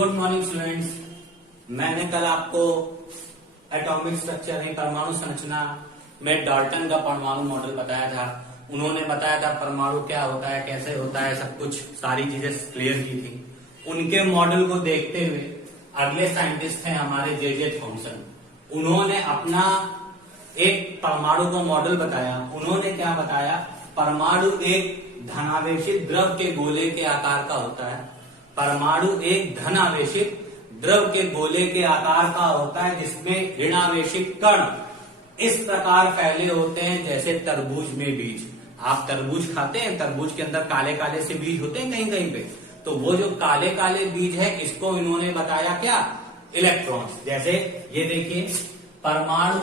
Good morning students. मैंने कल आपको एटॉमिक स्ट्रक्चर यानी परमाणु संरचना में डाल्टन का परमाणु मॉडल बताया था। उन्होंने बताया था परमाणु क्या होता है, कैसे होता है, सब कुछ सारी चीजें क्लियर की थी। उनके मॉडल को देखते हुए अगले साइंटिस्ट हैं हमारे जे थॉमसन। उन्होंने अपना एक परमाणु को मॉडल बताया। उन्होंने क्या बताया, परमाणु एक धनावेशित द्रव के गोले के आकार का होता है। परमाणु एक धनावेशित द्रव के गोले के आकार का होता है जिसमें ऋणावेशित कण इस प्रकार फैले होते हैं जैसे तरबूज में बीज। आप तरबूज खाते हैं, तरबूज के अंदर काले काले से बीज होते हैं कहीं कहीं पे, तो वो जो काले काले बीज है इसको इन्होंने बताया क्या, इलेक्ट्रॉन्स। जैसे ये देखिए, परमाणु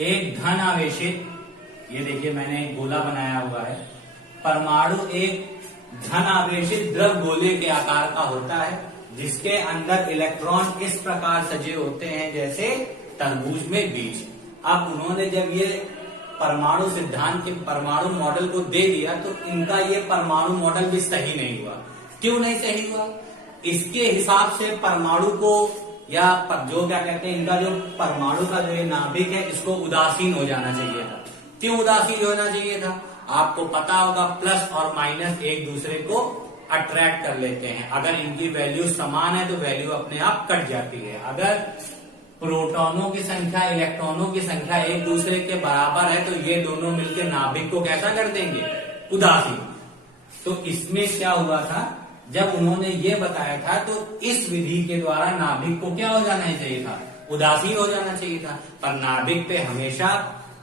एक धन आवेशित, ये देखिए मैंने एक गोला बनाया हुआ है। परमाणु एक धन आवेशित द्रव गोले के आकार का होता है जिसके अंदर इलेक्ट्रॉन इस प्रकार सजे होते हैं जैसे तरबूज में बीज। अब उन्होंने जब ये परमाणु सिद्धांत के परमाणु मॉडल को दे दिया तो इनका ये परमाणु मॉडल भी सही नहीं हुआ। क्यों नहीं सही हुआ? इसके हिसाब से परमाणु को या जो क्या कहते हैं, इनका जो परमाणु का जो ये नाभिक है इसको उदासीन हो जाना चाहिए था। क्यों उदासीन होना चाहिए था? आपको पता होगा प्लस और माइनस एक दूसरे को अट्रैक्ट कर लेते हैं। अगर इनकी वैल्यू समान है तो वैल्यू अपने आप कट जाती है। अगर प्रोटॉनों की संख्या इलेक्ट्रॉनों की संख्या एक दूसरे के बराबर है तो ये दोनों मिलकर नाभिक को कैसा कर देंगे, उदासीन। तो इसमें क्या हुआ था, जब उन्होंने ये बताया था तो इस विधि के द्वारा नाभिक को क्या हो जाना चाहिए था, उदासीन हो जाना चाहिए था। पर नाभिक पे हमेशा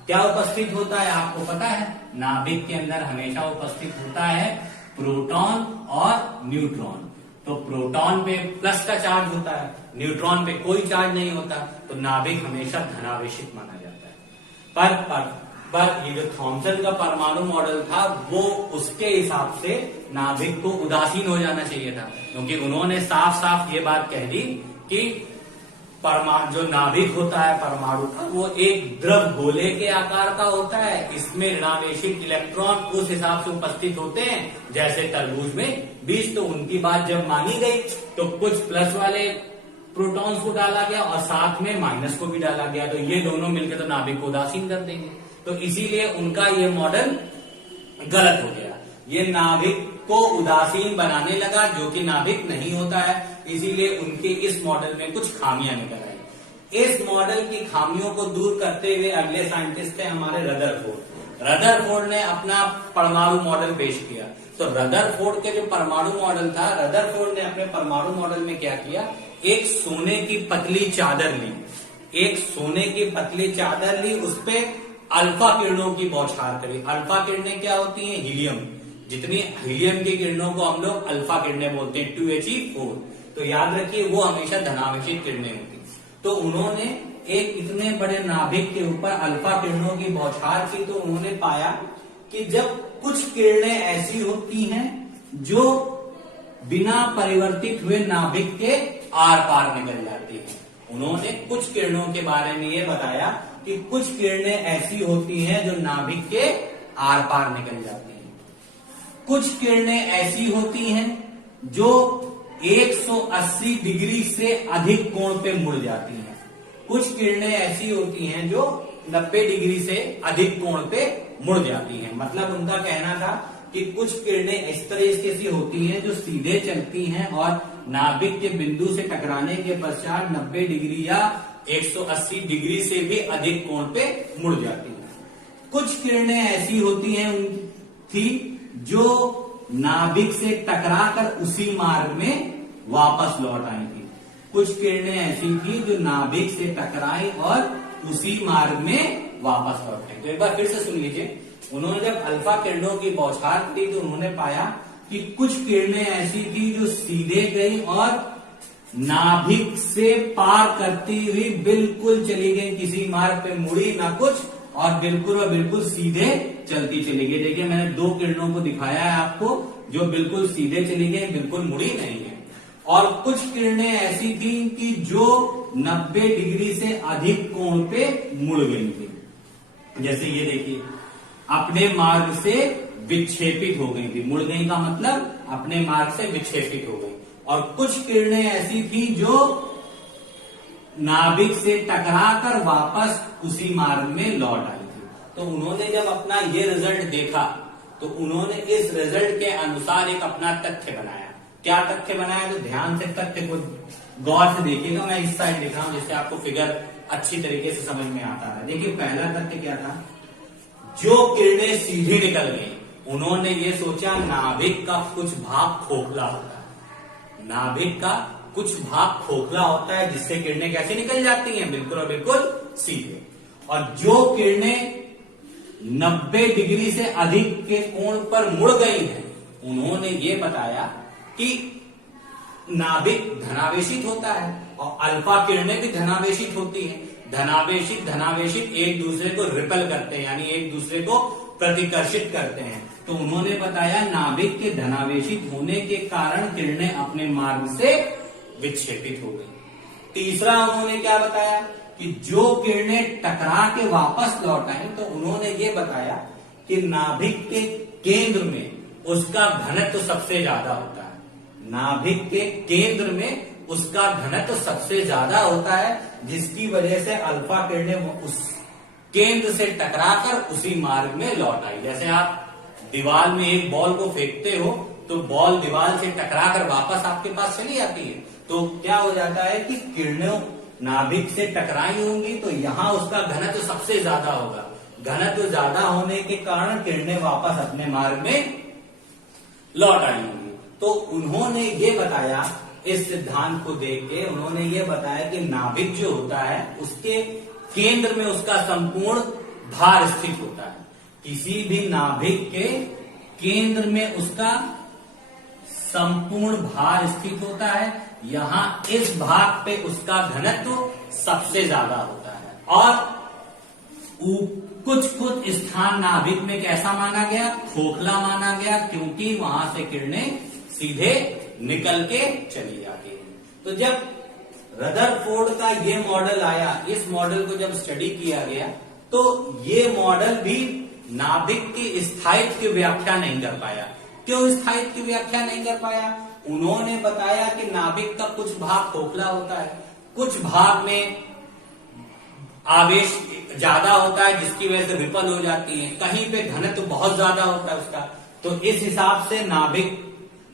क्या उपस्थित होता है, आपको पता है, नाभिक के अंदर हमेशा उपस्थित होता है प्रोटॉन और न्यूट्रॉन। तो प्रोटॉन पे प्लस का चार्ज होता है, न्यूट्रॉन पे कोई चार्ज नहीं होता, तो नाभिक हमेशा धनावेशित माना जाता है। पर ये जो थॉमसन का परमाणु मॉडल था वो उसके हिसाब से नाभिक को उदासीन हो जाना चाहिए था, क्योंकि उन्होंने साफ साफ ये बात कह दी कि परमाणु जो नाभिक होता है परमाणु का वो एक द्रव गोले के आकार का होता है। इसमें ऋणावेशित इलेक्ट्रॉन उस हिसाब से उपस्थित होते हैं जैसे तरबूज में बीज। तो उनकी बात जब मानी गई तो कुछ प्लस वाले प्रोटॉन्स को डाला गया और साथ में माइनस को भी डाला गया, तो ये दोनों मिलकर तो नाभिक को उदासीन कर देंगे। तो इसीलिए उनका ये मॉडल गलत हो गया। ये नाभिक को उदासीन बनाने लगा जो कि नाभिक नहीं होता है। इसीलिए उनके इस मॉडल में कुछ खामियां निकल आई। इस मॉडल की खामियों को दूर करते हुए अगले साइंटिस्ट थे हमारे रदरफोर्ड। रदरफोर्ड ने अपना परमाणु मॉडल पेश किया। तो रदरफोर्ड के जो परमाणु मॉडल था, रदरफोर्ड ने अपने परमाणु मॉडल में क्या किया, एक सोने की पतली चादर ली, एक सोने की पतली चादर ली, उसपे अल्फा किरणों की बौछार करी। अल्फा किरणें क्या होती हैं, हीलियम। जितनी हीलियम की किरणों को हम लोग अल्फा किरणें बोलते हैं, 2He4। तो याद रखिए वो हमेशा धनावेशित किरणें होती। तो उन्होंने एक इतने बड़े नाभिक के ऊपर अल्फा किरणों की बौछार की तो उन्होंने पाया कि जब कुछ किरणें ऐसी होती हैं जो बिना परिवर्तित हुए नाभिक के आर पार निकल जाती हैं। उन्होंने कुछ किरणों के बारे में ये बताया कि कुछ किरणें ऐसी होती हैं जो नाभिक के आर पार निकल जाती हैं। कुछ किरणें ऐसी होती हैं जो 180 डिग्री से अधिक कोण पे मुड़ जाती हैं। कुछ किरणें ऐसी होती हैं जो 90 डिग्री से अधिक कोण पे मुड़ जाती हैं। मतलब उनका कहना था कि कुछ किरणें इस तरह से होती हैं जो सीधे चलती हैं और नाभिक के बिंदु से टकराने के पश्चात 90 डिग्री या 180 डिग्री से भी अधिक कोण पे मुड़ जाती हैं। कुछ किरणें ऐसी होती हैं थी जो नाभिक से टकराकर उसी मार्ग में वापस लौट आई थी। कुछ किरणें ऐसी थी जो नाभिक से टकराई और उसी मार्ग में वापस लौट आई। तो एक बार फिर से सुन लीजिए, उन्होंने जब अल्फा किरणों की बौछार की तो उन्होंने पाया कि कुछ किरणें ऐसी थी जो सीधे गई और नाभिक से पार करती हुई बिल्कुल चली गई, किसी मार्ग पे मुड़ी ना कुछ, और बिल्कुल सीधे चलती चली गई। देखिए मैंने दो किरणों को दिखाया है आपको जो बिल्कुल सीधे चली गई, बिल्कुल मुड़ी नहीं है। और कुछ किरणें ऐसी थी कि जो 90 डिग्री से अधिक कोण पे मुड़ गई थी। जैसे ये देखिए, अपने मार्ग से विक्षेपित हो गई थी। मुड़ गई का मतलब अपने मार्ग से विक्षेपित हो गई। और कुछ किरणें ऐसी थी जो नाभिक से टकराकर वापस उसी मार्ग में लौट आई थी। तो उन्होंने जब अपना ये रिजल्ट देखा तो उन्होंने इस रिजल्ट के अनुसार एक अपना तथ्य बनाया। क्या तथ्य बनाया? तो ध्यान से तथ्य को गौर से देखिएगा। मैं इस साइड दिख रहा हूं जिससे आपको फिगर अच्छी तरीके से समझ में आता है। देखिए पहला तथ्य क्या था? जो किरणें सीधी निकल गई, उन्होंने ये सोचा नाभिक का कुछ भाग खोखला होता है। नाभिक का कुछ भाग खोखला होता है जिससे किरणें कैसे निकल जाती हैं? बिल्कुल और बिल्कुल सीधे। और जो किरणें 90 डिग्री से अधिक के कोण पर मुड़ गई हैं, उन्होंने ये बताया कि नाभिक धनावेशित होता है और अल्फा किरणें भी धनावेशित होती हैं। धनावेशित एक दूसरे को रिपेल करते हैं, यानी एक दूसरे को प्रतिकर्षित करते हैं। तो उन्होंने बताया नाभिक के धनावेशित होने के कारण किरणें अपने मार्ग से विक्षेपित हो गई। तीसरा उन्होंने क्या बताया कि जो किरणें टकरा के वापस लौट आई, तो उन्होंने ये बताया कि नाभिक के केंद्र में उसका घनत्व सबसे ज्यादा होता है। नाभिक के केंद्र में उसका घनत्व सबसे ज्यादा होता है, जिसकी वजह से अल्फा किरणें उस केंद्र से टकराकर उसी मार्ग में लौट आई। जैसे आप दीवार में एक बॉल को फेंकते हो तो बॉल दीवार से टकराकर वापस आपके पास चली आती है। तो क्या हो जाता है कि किरणें नाभिक से टकराई होंगी तो यहां उसका घनत्व सबसे ज्यादा होगा। घनत्व ज्यादा होने के कारण किरणें वापस अपने मार्ग में लौट आई होंगी। तो उन्होंने ये बताया, इस सिद्धांत को देख के उन्होंने ये बताया कि नाभिक जो होता है उसके केंद्र में उसका संपूर्ण भार स्थित होता है। किसी भी नाभिक के केंद्र में उसका संपूर्ण भार स्थित होता है। यहां इस भाग पे उसका घनत्व सबसे ज्यादा होता है। और कुछ स्थान नाभिक में कैसा माना गया? खोखला माना गया, क्योंकि वहां से किरणें सीधे निकल के चली जाती है। तो जब रदरफोर्ड का ये मॉडल आया, इस मॉडल को जब स्टडी किया गया तो ये मॉडल भी नाभिक की स्थायित्व की व्याख्या नहीं कर पाया। क्यों स्थायित्व की व्याख्या नहीं कर पाया? उन्होंने बताया कि नाभिक का कुछ भाग खोखला होता है, कुछ भाग में आवेश ज्यादा होता है जिसकी वजह से रिपल हो जाती है, कहीं पे घनत्व बहुत ज्यादा होता है उसका। तो इस हिसाब से नाभिक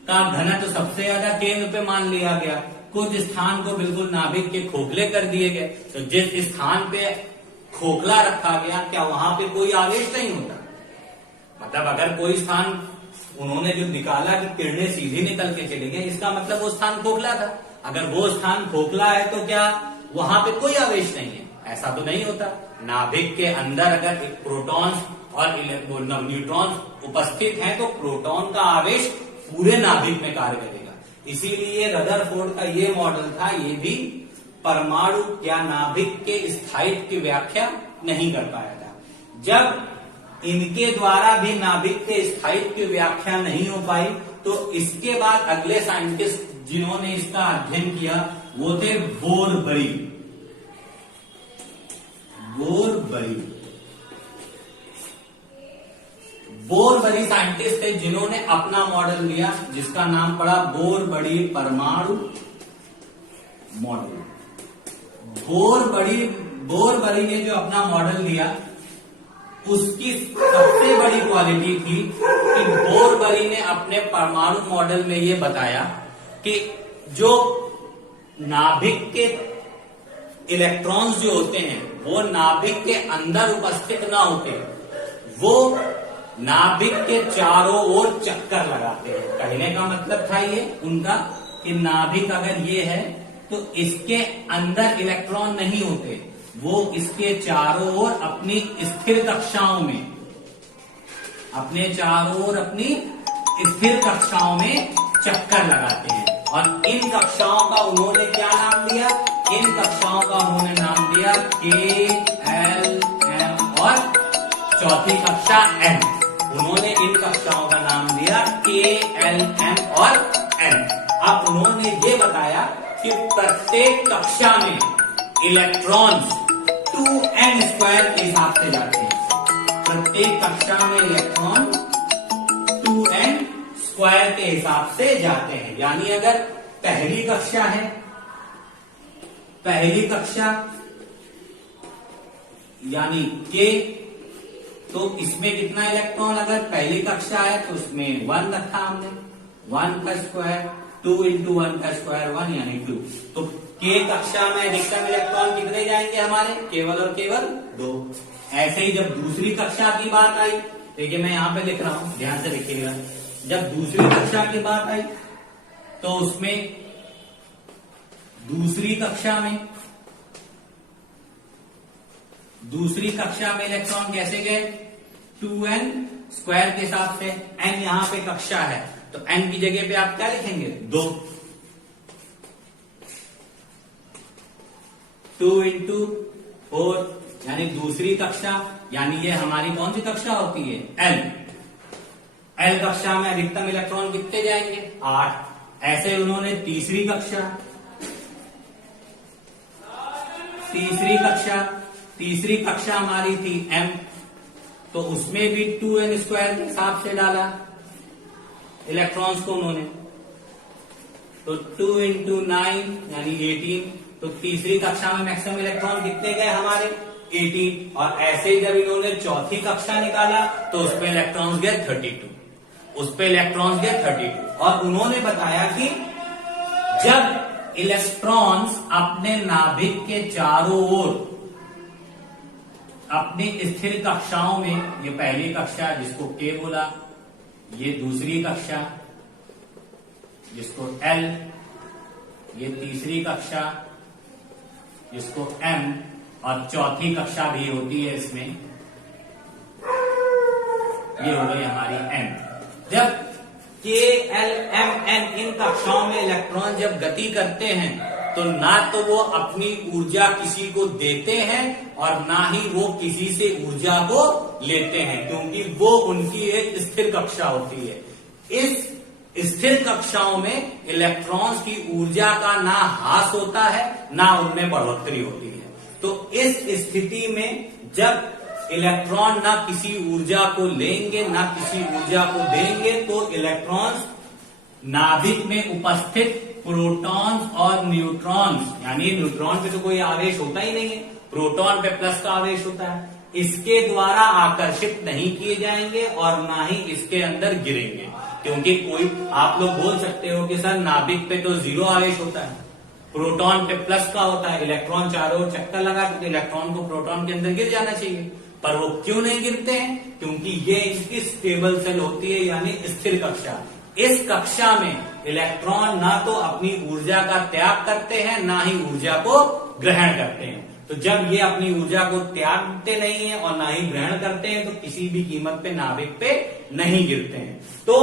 का घनत्व सबसे ज्यादा केंद्र पे मान लिया गया। कुछ स्थान को बिल्कुल नाभिक के खोखले कर दिए गए। तो जिस स्थान पे खोखला रखा गया, क्या वहां पे कोई आवेश नहीं होता? मतलब अगर कोई स्थान उन्होंने जो निकाला कि किरणें सीधी निकल के चली गई, इसका मतलब वो स्थान खोखला था। अगर वो स्थान खोखला है तो क्या वहां पे कोई आवेश नहीं है? ऐसा तो नहीं होता। नाभिक के अंदर अगर प्रोटॉन्स और न्यूट्रॉन्स उपस्थित हैं तो प्रोटॉन का आवेश पूरे नाभिक में कार्य करेगा। इसीलिए रदरफोर्ड का ये मॉडल था, ये भी परमाणु या नाभिक के स्थायित्व की व्याख्या नहीं कर पाया था। जब इनके द्वारा भी नाभिक के स्थायित्व की व्याख्या नहीं हो पाई तो इसके बाद अगले साइंटिस्ट जिन्होंने इसका अध्ययन किया वो थे बोरबरी। बोरबरी साइंटिस्ट थे जिन्होंने अपना मॉडल लिया, जिसका नाम पड़ा बोरबरी परमाणु मॉडल। बोरबरी ने जो अपना मॉडल दिया उसकी सबसे बड़ी क्वालिटी थी कि बोरबरी ने अपने परमाणु मॉडल में यह बताया कि जो नाभिक के इलेक्ट्रॉन्स जो होते हैं वो नाभिक के अंदर उपस्थित ना होते, वो नाभिक के चारों ओर चक्कर लगाते हैं। कहने का मतलब था ये उनका कि नाभिक अगर ये है तो इसके अंदर इलेक्ट्रॉन नहीं होते, वो इसके चारों ओर अपनी स्थिर कक्षाओं में, अपने चारों ओर अपनी स्थिर कक्षाओं में चक्कर लगाते हैं। और इन कक्षाओं का उन्होंने क्या नाम दिया? इन कक्षाओं का उन्होंने नाम दिया K, L, M और चौथी कक्षा M। उन्होंने इन कक्षाओं का नाम दिया K, L, M और N। अब उन्होंने ये बताया कि प्रत्येक कक्षा में इलेक्ट्रॉन्स 2n² के हिसाब से जाते हैं। प्रत्येक कक्षा में इलेक्ट्रॉन 2n² के हिसाब से जाते हैं। यानी अगर पहली कक्षा है, पहली कक्षा यानी K, तो इसमें कितना इलेक्ट्रॉन, अगर पहली कक्षा है तो उसमें 1 रखा हमने, 1 का स्क्वायर, 2 इंटू 1 का स्क्वायर 1 यानी 2। तो K कक्षा में अधिकतम इलेक्ट्रॉन कितने जाएंगे हमारे, केवल और केवल 2। ऐसे ही जब दूसरी कक्षा की बात आई, देखिए मैं यहां पे लिख रहा हूं, ध्यान से लिखिएगा, जब दूसरी कक्षा की बात आई तो उसमें दूसरी कक्षा में इलेक्ट्रॉन कैसे गए, 2n स्क्वायर के हिसाब से, n यहां पे कक्षा है तो n की जगह पे आप क्या लिखेंगे, 2, 2 इंटू 4 यानी दूसरी कक्षा, यानी ये हमारी कौन सी कक्षा होती है, L कक्षा में अधिकतम इलेक्ट्रॉन कितने जाएंगे, 8। ऐसे उन्होंने तीसरी कक्षा हमारी थी M, तो उसमें भी 2n स्क्वायर के हिसाब से डाला इलेक्ट्रॉन्स को उन्होंने, तो 2 इंटू 9 यानी 18। तो तीसरी कक्षा में मैक्सिमम इलेक्ट्रॉन कितने गए हमारे, 18। और ऐसे ही जब इन्होंने चौथी कक्षा निकाला तो उसमें इलेक्ट्रॉन्स गए 32, और उन्होंने बताया कि जब इलेक्ट्रॉन्स अपने नाभिक के चारों ओर अपनी स्थिर कक्षाओं में, ये पहली कक्षा जिसको K बोला, ये दूसरी कक्षा जिसको L, ये तीसरी कक्षा जिसको M, और चौथी कक्षा भी होती है इसमें, ये हो गई हमारी M। जब K, L, M, N इन कक्षाओं में इलेक्ट्रॉन जब गति करते हैं तो ना तो वो अपनी ऊर्जा किसी को देते हैं और ना ही वो किसी से ऊर्जा को लेते हैं, क्योंकि वो उनकी एक स्थिर कक्षा होती है। इस स्थिर कक्षाओं में इलेक्ट्रॉन्स की ऊर्जा का ना ह्रास होता है ना उनमें बढ़ोतरी होती है। तो इस स्थिति में जब इलेक्ट्रॉन ना किसी ऊर्जा को लेंगे ना किसी ऊर्जा को देंगे, तो इलेक्ट्रॉन्स नाभिक में उपस्थित प्रोटॉन्स और न्यूट्रॉन्स, यानी न्यूट्रॉन पे तो कोई आवेश होता ही नहीं है, प्रोटॉन पे प्लस का आवेश होता है, इसके द्वारा आकर्षित नहीं किए जाएंगे और ना ही इसके अंदर गिरेंगे। क्योंकि कोई आप लोग बोल सकते हो कि सर नाभिक पे तो 0 आवेश होता है, प्रोटॉन पे प्लस का होता है, इलेक्ट्रॉन चारों ओर चक्कर लगा तो इलेक्ट्रॉन को प्रोटॉन के अंदर गिर जाना चाहिए, पर वो क्यों नहीं गिरते हैं, क्योंकि ये इनकी स्टेबल सेल होती है यानी स्थिर कक्षा। इस कक्षा में इलेक्ट्रॉन ना तो अपनी ऊर्जा का त्याग करते हैं ना ही ऊर्जा को ग्रहण करते हैं। तो जब ये अपनी ऊर्जा को त्यागते नहीं है और ना ही ग्रहण करते हैं तो किसी भी कीमत पे नाभिक पे नहीं गिरते हैं। तो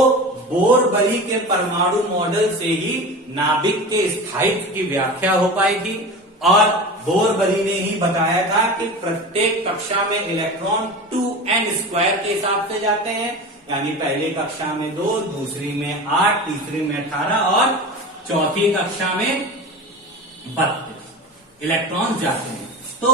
बोर-बली के परमाणु मॉडल से ही नाभिक के स्थायित्व की व्याख्या हो पाई थी, और बोर-बली ने ही बताया था कि प्रत्येक कक्षा में इलेक्ट्रॉन 2n स्क्वायर के हिसाब से जाते हैं, यानी पहली कक्षा में 2, दूसरी में 8, तीसरी में 18 और चौथी कक्षा में 32 इलेक्ट्रॉन जाते हैं। तो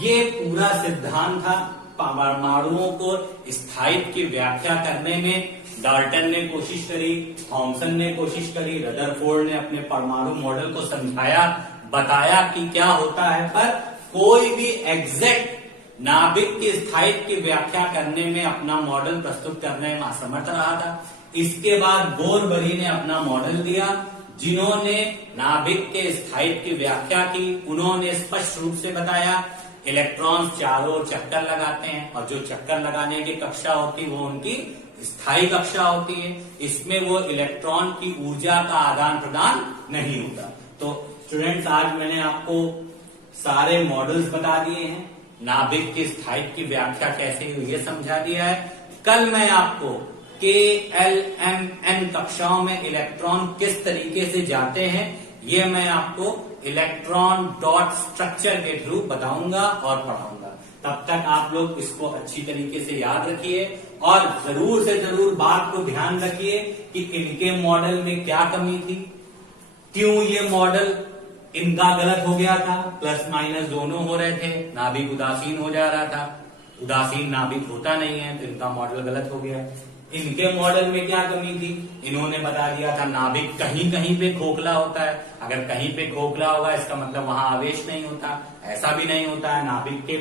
ये पूरा सिद्धांत था परमाणुओं को स्थायित्व की व्याख्या करने में। डाल्टन ने कोशिश करी, थॉमसन ने कोशिश करी, रदरफोर्ड ने अपने परमाणु मॉडल को समझाया, बताया कि क्या होता है, पर कोई भी एग्जैक्ट नाभिक के स्थायित्व की व्याख्या करने में, अपना मॉडल प्रस्तुत करने में असमर्थ रहा था। इसके बाद बोर-बली ने अपना मॉडल दिया, जिन्होंने नाभिक के स्थायित्व की व्याख्या की। उन्होंने स्पष्ट रूप से बताया इलेक्ट्रॉन चारों ओर चक्कर लगाते हैं और जो चक्कर लगाने की कक्षा होती है वो उनकी स्थायी कक्षा होती है, इसमें वो इलेक्ट्रॉन की ऊर्जा का आदान प्रदान नहीं होता। तो स्टूडेंट्स, आज मैंने आपको सारे मॉडल्स बता दिए हैं, नाभिक के स्थायित्व की व्याख्या कैसे हुई ये समझा दिया है। कल मैं आपको K, L, M, N कक्षाओं में इलेक्ट्रॉन किस तरीके से जाते हैं ये मैं आपको इलेक्ट्रॉन डॉट स्ट्रक्चर के थ्रू बताऊंगा और पढ़ाऊंगा। तब तक आप लोग इसको अच्छी तरीके से याद रखिए और जरूर से जरूर बात को ध्यान रखिए कि इनके मॉडल में क्या कमी थी, क्यों ये मॉडल इनका गलत हो गया था, प्लस माइनस दोनों हो रहे थे, नाभिक उदासीन हो जा रहा था। उदासीन नाभिक होता नहीं है, तो इनका मॉडल गलत हो गया। इनके मॉडल में क्या कमी थी, इन्होंने बता दिया था नाभिक कहीं कहीं पे खोखला होता है। अगर कहीं पे खोखला होगा इसका मतलब वहां आवेश नहीं होता, ऐसा भी नहीं होता है। नाभिक के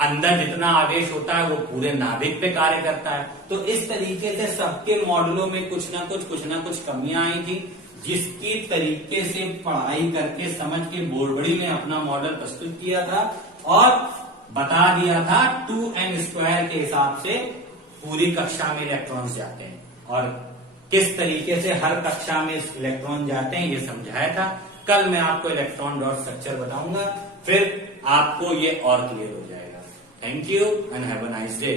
अंदर जितना आवेश होता है वो पूरे नाभिक पे कार्य करता है। तो इस तरीके से सबके मॉडलों में कुछ ना कुछ कमियां आई थी, जिसकी तरीके से पढ़ाई करके समझ के बोर्डबड़ी ने अपना मॉडल प्रस्तुत किया था और बता दिया था 2n² के हिसाब से पूरी कक्षा में इलेक्ट्रॉन्स जाते हैं और किस तरीके से हर कक्षा में इलेक्ट्रॉन जाते हैं ये समझाया था। कल मैं आपको इलेक्ट्रॉन डॉट स्ट्रक्चर बताऊंगा, फिर आपको ये और क्लियर हो जाएगा। Thank you and have a nice day.